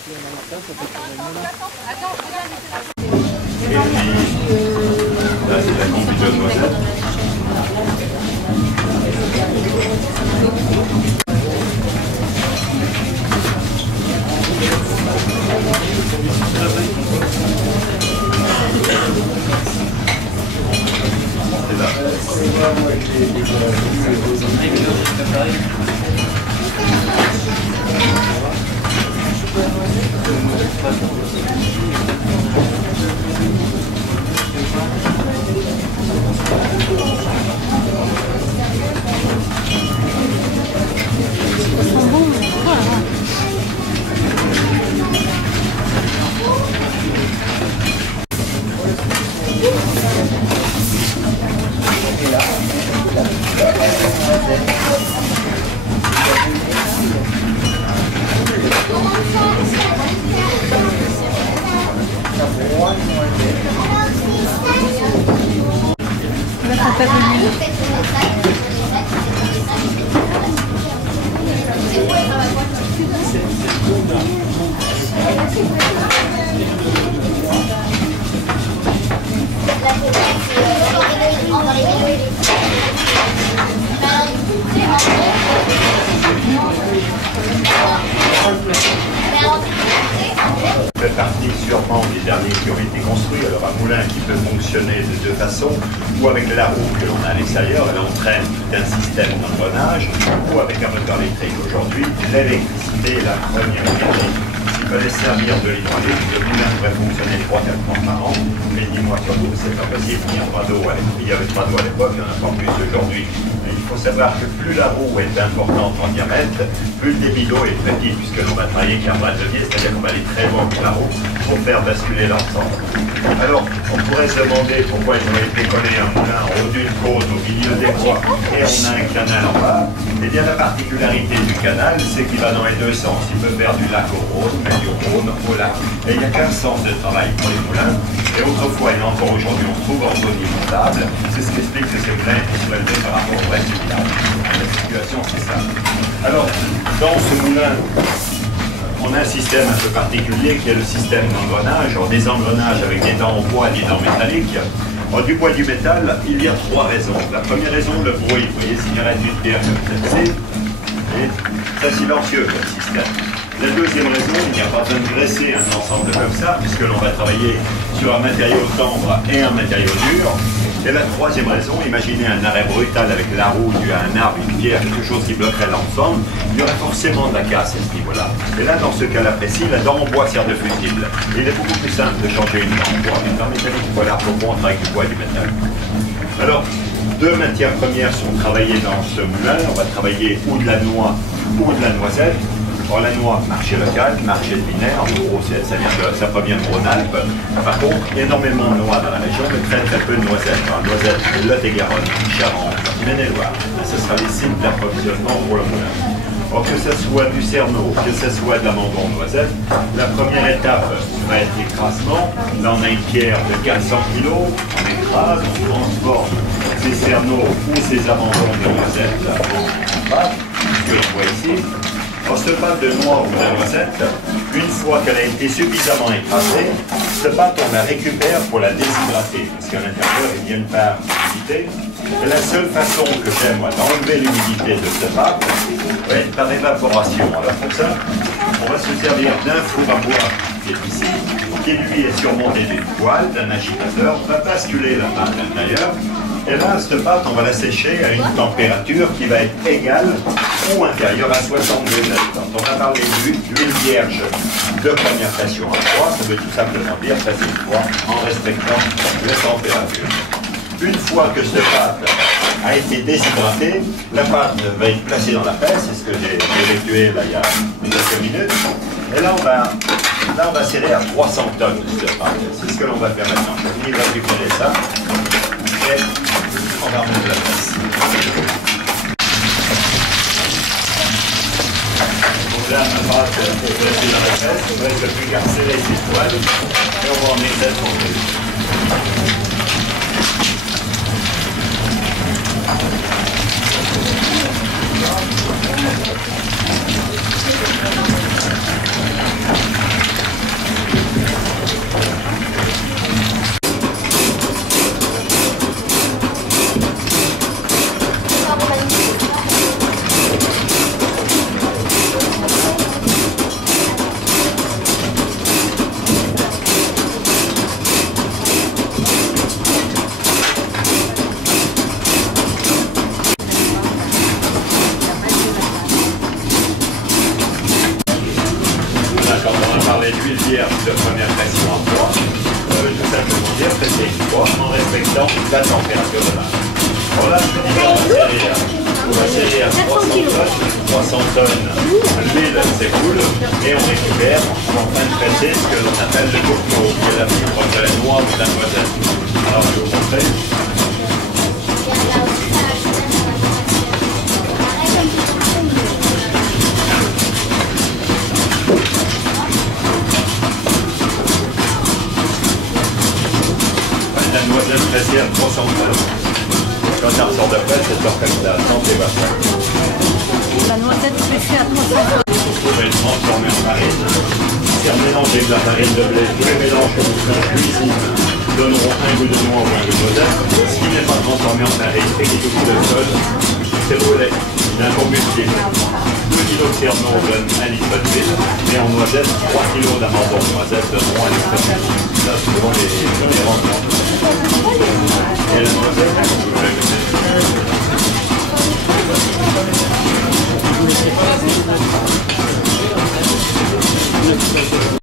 Et puis, là, c'est la confiture de noisette. C'est là. Ça fait partie sûrement des derniers qui ont été construits. Alors un moulin qui peut fonctionner de deux façons, ou avec la roue que l'on a à l'extérieur, elle entraîne tout un système d'engrenage, ou avec un moteur électrique. Aujourd'hui, l'électricité est la première énergie. S'il fallait servir de l'hydraulique, le moulin pourrait fonctionner 3-4 mois par an, mais 10 mois sur 12, c'est pas possible. Il y avait 3 d'eau à l'époque, il y en a pas plus aujourd'hui. Il faut savoir que plus la roue est importante en diamètre, plus le débit d'eau est petit, puisque l'on va travailler avec un bras de levier, c'est-à-dire qu'on va aller très loin avec la roue pour faire basculer l'ensemble. Alors, on pourrait se demander pourquoi ils ont été collés un moulin en haut d'une côte, au milieu des bois, et on a un canal en bas. Eh bien, la particularité du canal, c'est qu'il va dans les deux sens. Il peut faire du lac au Rhône, mais du Rhône au lac. Et il n'y a qu'un sens de travail pour les moulins. Et autrefois, et encore aujourd'hui, on se trouve en zone inondable. C'est ce qui explique que ces moulins sont élevés par rapport au reste du village. La situation, c'est ça. Alors, dans ce moulin, on a un système un peu particulier qui est le système d'engrenage. Des engrenages avec des dents en bois et des dents métalliques. Alors, du bois et du métal, il y a 3 raisons. La première raison, le bruit. Vous voyez, s'il arrête une pierre comme celle-ci, c'est silencieux comme système. La deuxième raison, il n'y a pas besoin de graisser un ensemble comme ça, puisque l'on va travailler sur un matériau tendre et un matériau dur. Et la troisième raison, imaginez un arrêt brutal avec la roue dû à un arbre, une pierre, quelque chose qui bloquerait l'ensemble, il y aurait forcément de la casse à ce niveau-là. Et là, dans ce cas-là précis, la dent en bois sert de fusible. Il est beaucoup plus simple de changer une dent en bois. Une dent métallique, voilà, pour contre avec du bois et du métal. Alors, 2 matières premières sont travaillées dans ce moulin. On va travailler ou de la noix ou de la noisette. Or, la noix, marché local, marché de Vinaire, en gros, ça vient de, ça provient de Rhône-Alpes. Par contre, énormément de noix dans la région, mais très peu de noisettes. Noisettes, Lot-et-Garonne, Charente, Maine-et-Loire. Ce sera les sites d'approvisionnement pour le moulin. Or, que ce soit du cerneau, que ce soit de l'amandon noisette, la première étape va être l'écrasement. Là, on a une pierre de 400 kg, on écrase, on transforme ces cerneaux ou ces amandons de noisette en pâte, que l'on voit ici. Alors, cette pâte de noix ou de noisette, une fois qu'elle a été suffisamment écrasée, cette pâte, on la récupère pour la déshydrater, parce qu'à l'intérieur, il y a une part d'humidité. Et la seule façon que j'ai, moi, d'enlever l'humidité de cette pâte, va être par évaporation. Alors, pour ça, on va se servir d'un four à bois qui est ici, qui lui est surmonté d'une poêle, d'un agitateur, on va basculer la pâte à l'intérieur. Et là, cette pâte, on va la sécher à une température qui va être égale ou inférieure à 60 degrés. Quand on va parler d'huile vierge de première pression à froid, ça veut tout simplement dire passer froid en respectant la température. Une fois que cette pâte a été déshydratée, la pâte va être placée dans la presse, c'est ce que j'ai effectué là, il y a quelques minutes. Et là, on va serrer à 300 tonnes de pâte. C'est ce que l'on va faire maintenant. On va récupérer ça. Et on va remettre la presse. Donc là, ma pâte est placée dans la presse. On va être plus qu'à serrer ces poils. Et on va en extraire en plus. parlais d'huile vierge de première pression en bois, tout simplement dire presser une fois en respectant la température de base. Voilà, je dis on va serrer à 300 tonnes, l'huile s'écoule et on récupère en fin de presser ce que l'on appelle le courneau, qui est la fibre de la noix ou de la noisette. Alors je vais vous montrer. La noisette pressée à 300 tonnes. Quand ça ressort de presse, c'est sort comme ça, sans évaporer. La noisette pressée à 300 tonnes. Vous pouvez le transformer en farine. C'est mélangé de la farine de blé. Tous les mélanges que vous faites en cuisine donneront un goût de noix ou un goût de noisette. Ce qui n'est pas transformé en farine et qui est au goût de sol, c'est le lait d'un combustible. 2 kg de cerneau donne 1 litre d'huile, et en noisette, 3 kg d'amande en noisette donneront 1 litre d'huile. Ça, selon les rendements. Et la noisette, vous pouvez le mettre.